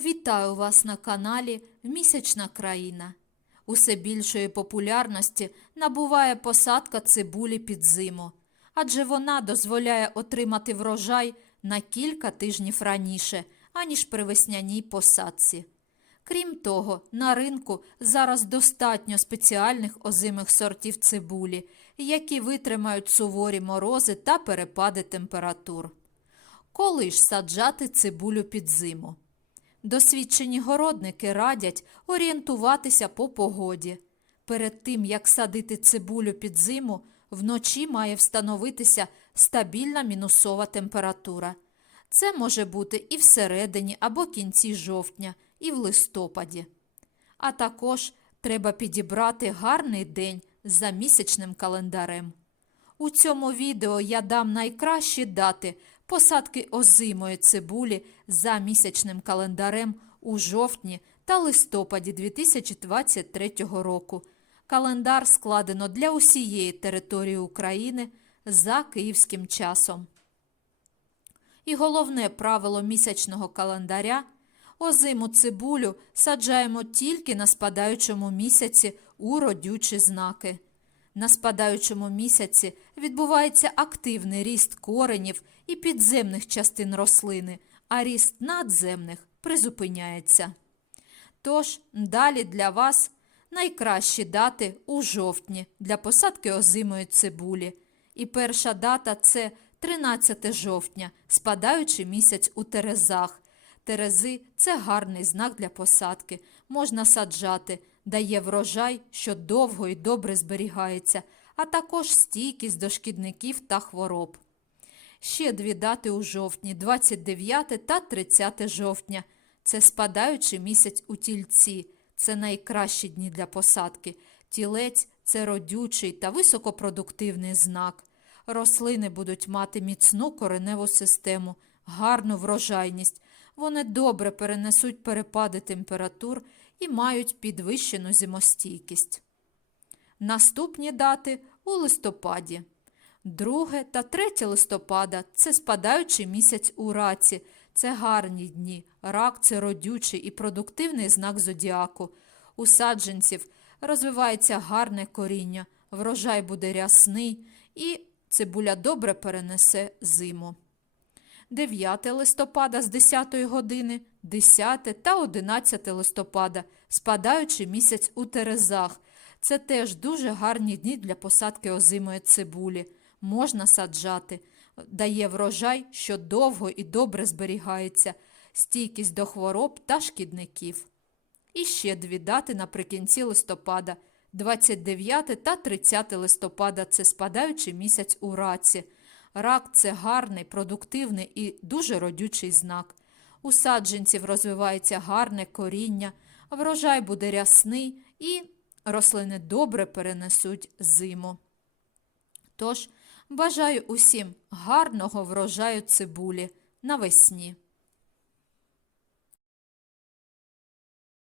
Вітаю вас на каналі Місячна країна. Усе більшої популярності набуває посадка цибулі під зиму, адже вона дозволяє отримати врожай на кілька тижнів раніше, аніж при весняній посадці. Крім того, на ринку зараз достатньо спеціальних озимих сортів цибулі, які витримають суворі морози та перепади температур. Коли ж саджати цибулю під зиму? Досвідчені городники радять орієнтуватися по погоді. Перед тим, як садити цибулю під зиму, вночі має встановитися стабільна мінусова температура. Це може бути і всередині або кінці жовтня, і в листопаді. А також треба підібрати гарний день за місячним календарем. У цьому відео я дам найкращі дати посадки озимої цибулі за місячним календарем у жовтні та листопаді 2023 року. Календар складено для усієї території України за київським часом. І головне правило місячного календаря озиму цибулю саджаємо тільки на спадаючому місяці у родючі знаки. На спадаючому місяці відбувається активний ріст коренів і підземних частин рослини, а ріст надземних призупиняється. Тож, далі для вас найкращі дати у жовтні для посадки озимої цибулі. І перша дата це 13 жовтня, спадаючий місяць у терезах. Терези це гарний знак для посадки. Можна саджати, дає врожай, що довго і добре зберігається, а також стійкість до шкідників та хвороб. Ще дві дати у жовтні 29 та 30 жовтня. Це спадаючий місяць у тільці. Це найкращі дні для посадки. Тілець це родючий та високопродуктивний знак. Рослини будуть мати міцну кореневу систему, гарну врожайність. Вони добре перенесуть перепади температур і мають підвищену зимостійкість. Наступні дати у листопаді. 2 та 3 листопада це спадаючий місяць у раці. Це гарні дні. Рак це родючий і продуктивний знак зодіаку. У саджанців розвивається гарне коріння, врожай буде рясний і цибуля добре перенесе зиму. 9 листопада з 10 години, 10 та 11 листопада, спадаючий місяць у терезах. Це теж дуже гарні дні для посадки озимої цибулі. Можна саджати. Дає врожай, що довго і добре зберігається, стійкість до хвороб та шкідників. І ще дві дати наприкінці листопада. 29 та 30 листопада це спадаючий місяць у раці. Рак це гарний, продуктивний і дуже родючий знак. У саджанців розвивається гарне коріння, врожай буде рясний і рослини добре перенесуть зиму. Тож, бажаю усім гарного врожаю цибулі навесні.